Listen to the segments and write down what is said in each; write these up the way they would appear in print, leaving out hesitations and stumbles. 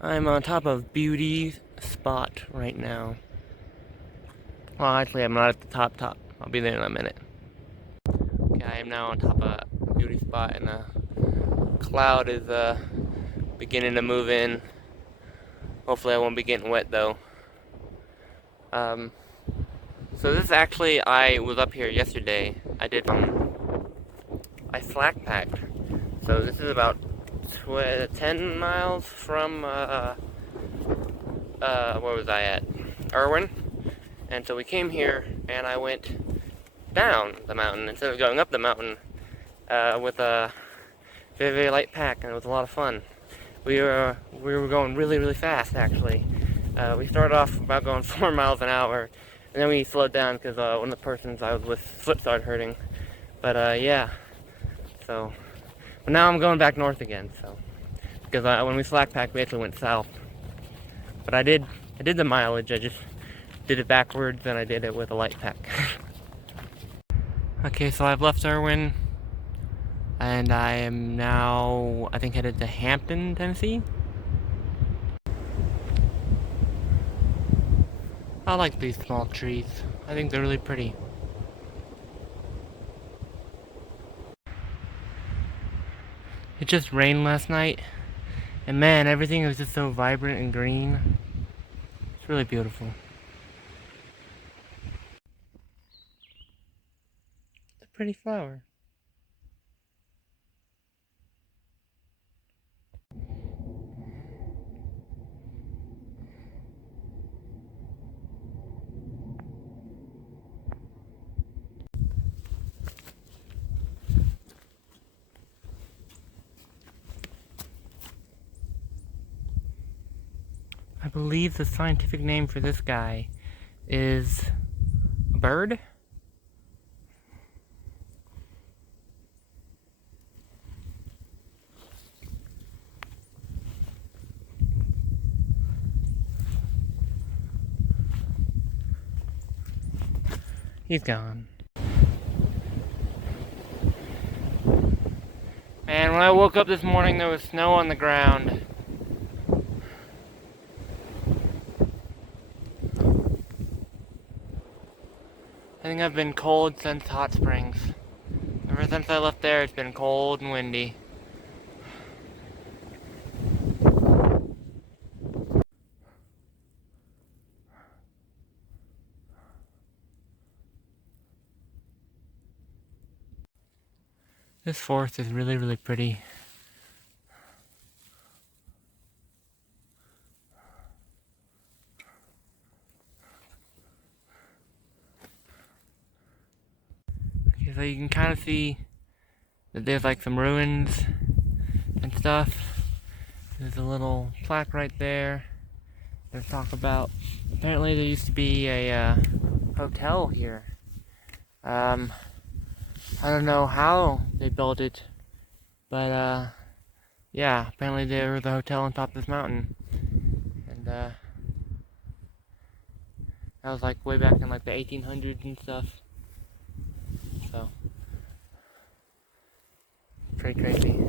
I'm on top of Beauty Spot right now. Well, actually, I'm not at the top. I'll be there in a minute. Okay, I am now on top of Beauty Spot, and a cloud is beginning to move in. Hopefully, I won't be getting wet though. Um, so this is actually, I was up here yesterday. I slack packed. So this is about 10 miles from where was I at? Erwin. And so we came here, and I went down the mountain instead of going up the mountain with a very light pack, and it was a lot of fun. We were going really fast actually. We started off about going 4 miles an hour, and then we slowed down because one of the persons I was with foot started hurting. But yeah, so but now I'm going back north again. So because when we slack packed, we actually went south. But I did the mileage. I just did it backwards, and I did it with a light pack. Okay, so I've left Erwin, and I am now, I think, headed to Hampton, Tennessee. I like these small trees. I think they're really pretty. It just rained last night, and man, everything was just so vibrant and green. It's really beautiful. It's a pretty flower. I believe the scientific name for this guy is a bird? He's gone. Man, when I woke up this morning, there was snow on the ground. I think I've been cold since Hot Springs. Ever since I left there, it's been cold and windy. This forest is really pretty. Okay, so you can kind of see that there's like some ruins and stuff. There's a little plaque right there. There's talk about, apparently there used to be a hotel here. I don't know how they built it, but yeah, apparently there was a hotel on top of this mountain. And that was like way back in like the 1800s and stuff. So, pretty crazy.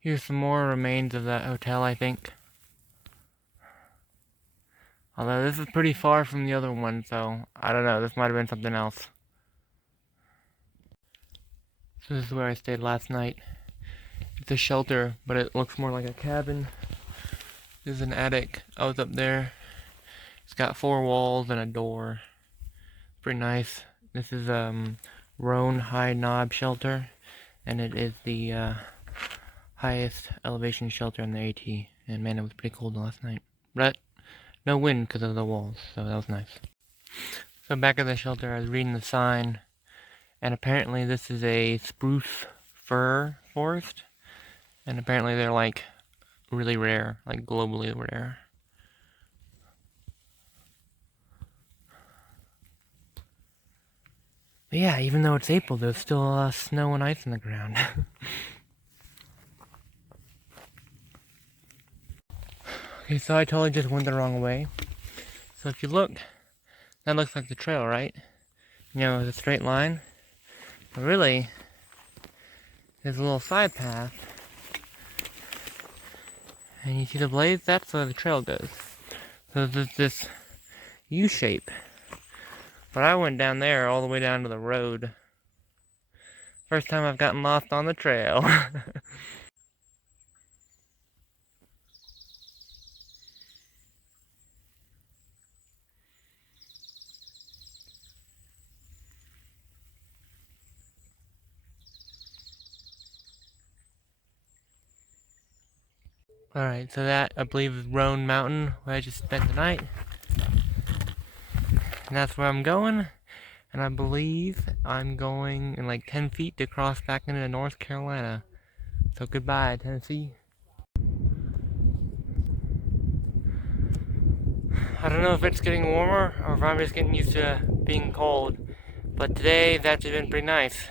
Here's some more remains of that hotel, I think. Although this is pretty far from the other one, so I don't know, this might have been something else. So this is where I stayed last night. It's a shelter, but it looks more like a cabin. There's an attic out up there. It's got 4 walls and a door. Pretty nice. This is Roan High Knob Shelter, and it is the highest elevation shelter in the AT. And man, it was pretty cold last night. But no wind because of the walls, so that was nice. So back at the shelter, I was reading the sign, and apparently this is a spruce fir forest, and apparently they're like really rare, like globally rare. But yeah, even though it's April, there's still snow and ice on the ground. Okay, so I totally just went the wrong way. So if you look, that looks like the trail, right? You know, it's a straight line. But really, there's a little side path And you see the blaze? That's where the trail goes. So there's this U shape. But I went down there all the way down to the road. First time I've gotten lost on the trail. Alright, so that I believe is Roan Mountain where I just spent the night. And that's where I'm going. And I believe I'm going in like 10 feet to cross back into North Carolina. So goodbye, Tennessee. I don't know if it's getting warmer or if I'm just getting used to being cold. But today it's actually been pretty nice.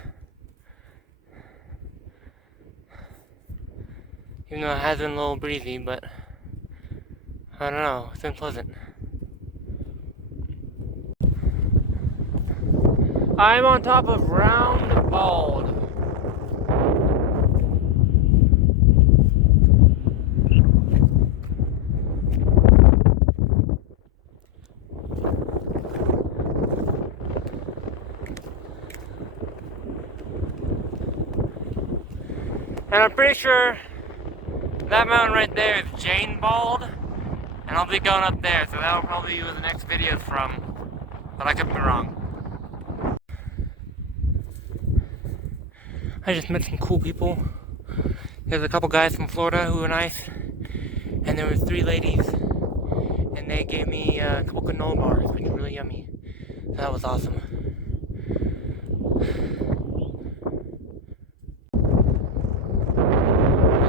Even though it has been a little breezy, but I don't know, it's been pleasant. I'm on top of Round Bald. And I'm pretty sure that mountain right there is Jane Bald. And I'll be going up there, so that'll probably be where the next video is from. But I could be wrong. I just met some cool people. There's a couple guys from Florida who were nice. And there was 3 ladies. And they gave me a couple granola bars, which were really yummy. So that was awesome.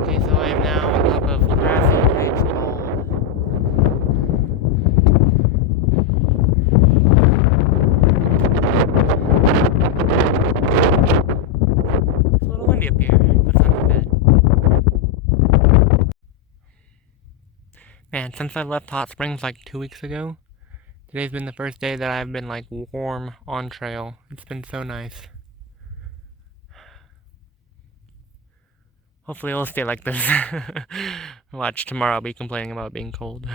Okay, so I am now on top of a grassy ridge called... It's a little windy up here, but it's not too bad. Man, since I left Hot Springs like 2 weeks ago, today's been the first day that I've been like warm on trail. It's been so nice. Hopefully it'll stay like this. Watch, tomorrow I'll be complaining about being cold.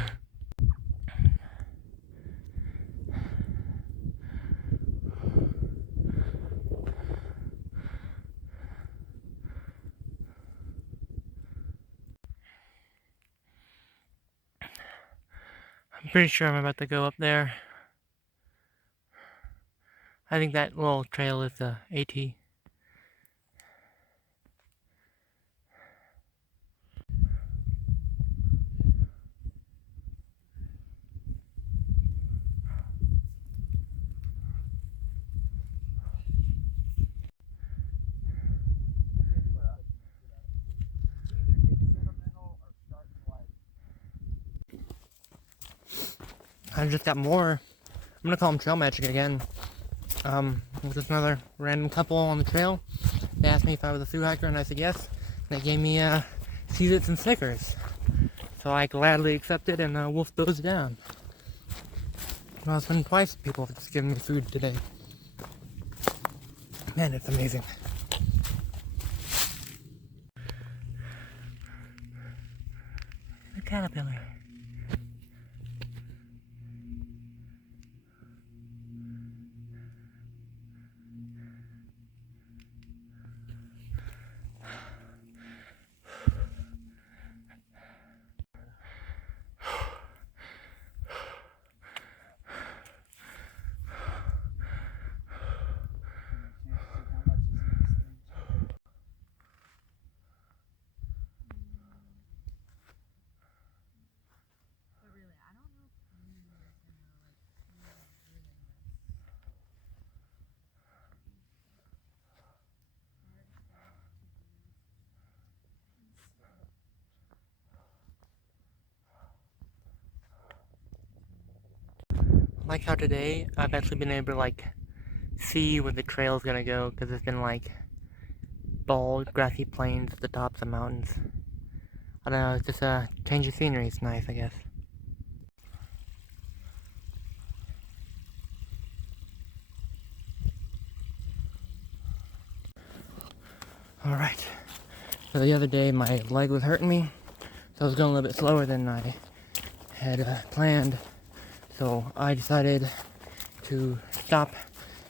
I'm pretty sure I'm about to go up there. I think that little trail is the AT. I just got more. I'm gonna call them trail magic again. With just another random couple on the trail. They asked me if I was a thru-hiker, and I said yes. And they gave me Cheez-Its and Snickers. So I gladly accepted and wolfed those down. Well, it's been twice people have just given me food today. Man, it's amazing. The caterpillar. I like how today I've actually been able to like see where the trail's gonna go, because it's been like bald, grassy plains at the tops of mountains. I don't know, it's just a change of scenery. It's nice, I guess. Alright. So the other day my leg was hurting me, So I was going a little bit slower than I had planned. So I decided to stop,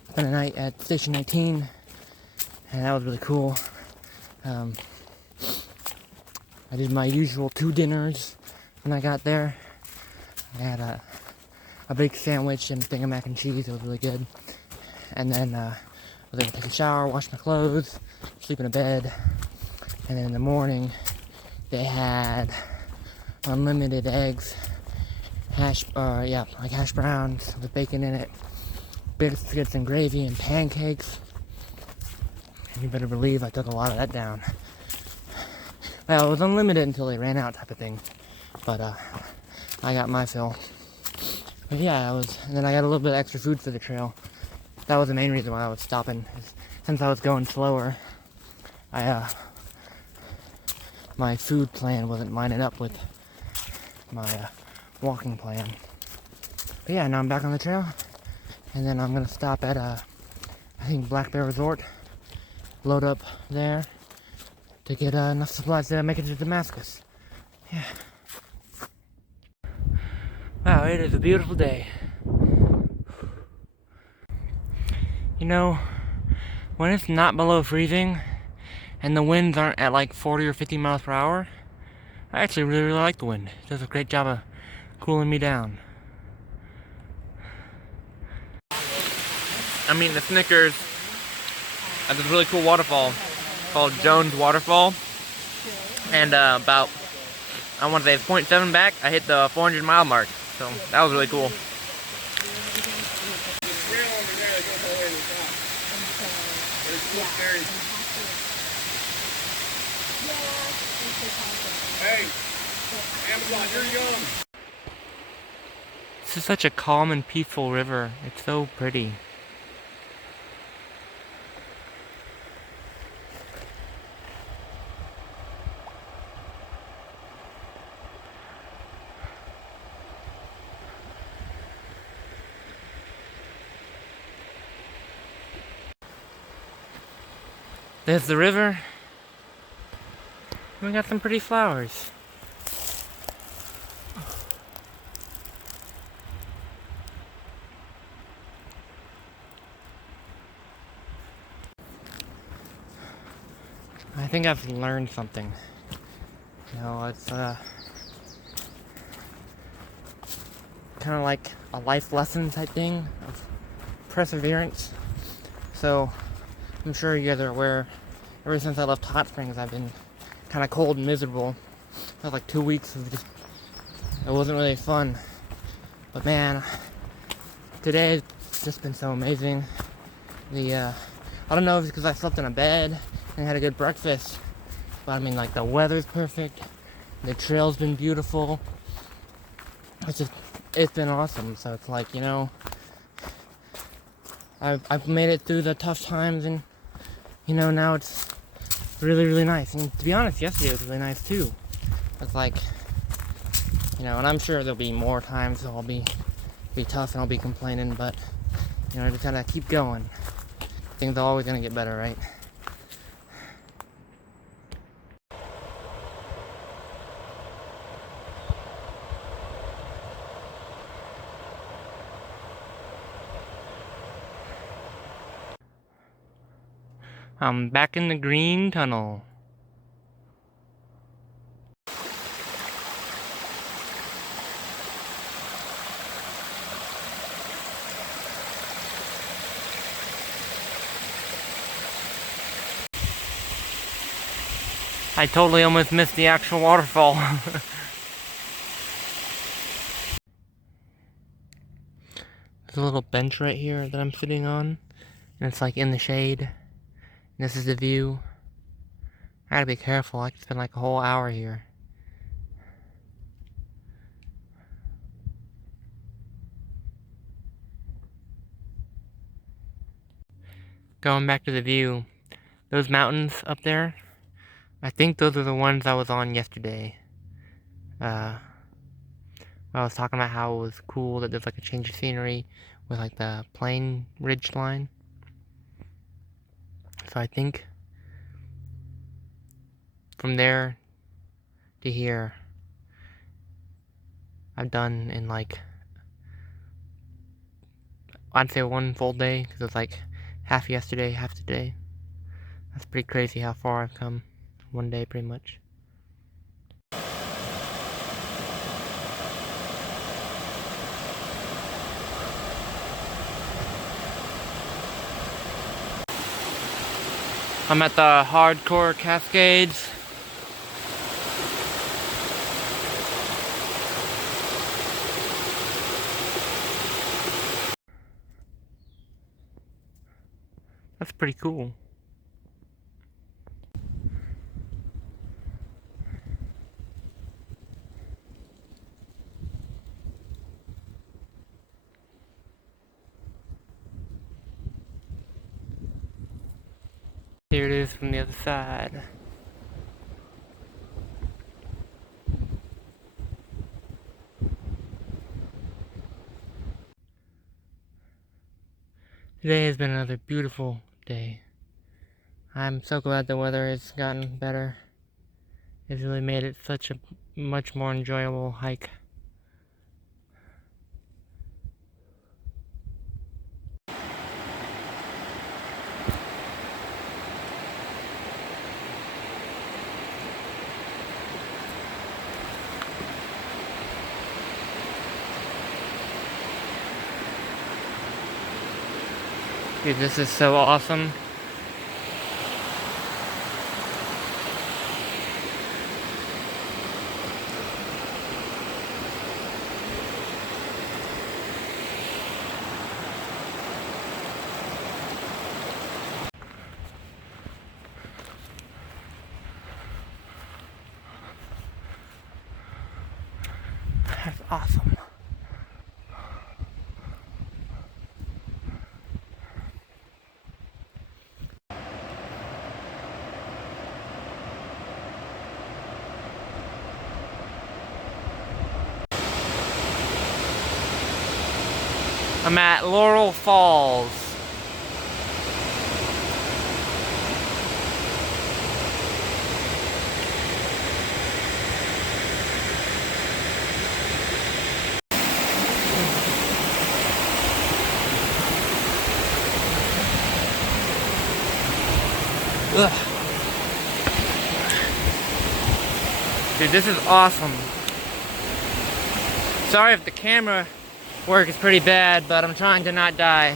spend the night at Station 19, and that was really cool. I did my usual 2 dinners when I got there. I had a big sandwich and a thing of mac and cheese. It was really good. And then I was able to take a shower, wash my clothes, sleep in a bed. And then in the morning, they had unlimited eggs, hash browns with bacon in it, biscuits and gravy, and pancakes. And you better believe I took a lot of that down. Well, it was unlimited until they ran out, type of thing. But I got my fill. But yeah, and then I got a little bit of extra food for the trail. That was the main reason why I was stopping. Since I was going slower, my food plan wasn't lining up with my walking plan. But yeah, now I'm back on the trail, and then I'm gonna stop at I think Black Bear Resort, load up there to get enough supplies to make it to Damascus. Yeah. Wow, it is a beautiful day. You know, when it's not below freezing and the winds aren't at like 40 or 50 miles per hour, I actually really like the wind. It does a great job of cooling me down. I'm eating the Snickers at this really cool waterfall called Jones Waterfall. And about, I want to say it's 0.7 back, I hit the 400 mile mark. So that was really cool. Hey, Amazon, you're young. This is such a calm and peaceful river. It's so pretty. There's the river. We got some pretty flowers. I think I've learned something. You know, it's kind of like a life lesson type thing of perseverance. So I'm sure you guys are aware, ever since I left Hot Springs, I've been kind of cold and miserable. It was like 2 weeks of just, it wasn't really fun. But man, today it's just been so amazing. I don't know if it's because I slept in a bed and had a good breakfast, but I mean, like, the weather's perfect, the trail's been beautiful. It's been awesome. So it's like, you know, I've made it through the tough times, and you know, now it's really, really nice. And to be honest, yesterday was really nice too. It's like, you know, and I'm sure there'll be more times I'll be tough and I'll be complaining, but you know, just gotta keep going. Things are always gonna get better, right? I'm back in the green tunnel. I totally almost missed the actual waterfall. There's a little bench right here that I'm sitting on, and it's like in the shade. And this is the view. I gotta be careful, I could spend like a whole hour here. Going back to the view, those mountains up there, I think those are the ones I was on yesterday. I was talking about how it was cool that there's like a change of scenery with like the plain ridge line. So I think from there to here I've done in like, I'd say one full day, because it's like half yesterday, half today. That's pretty crazy how far I've come. One day, pretty much. I'm at the Hardcore Cascades. That's pretty cool. Here it is from the other side. Today has been another beautiful day. I'm so glad the weather has gotten better. It's really made it such a much more enjoyable hike. Dude, this is so awesome. That's awesome. I'm at Laurel Falls. Ugh. Dude, this is awesome. Sorry if the camera work is pretty bad, but I'm trying to not die.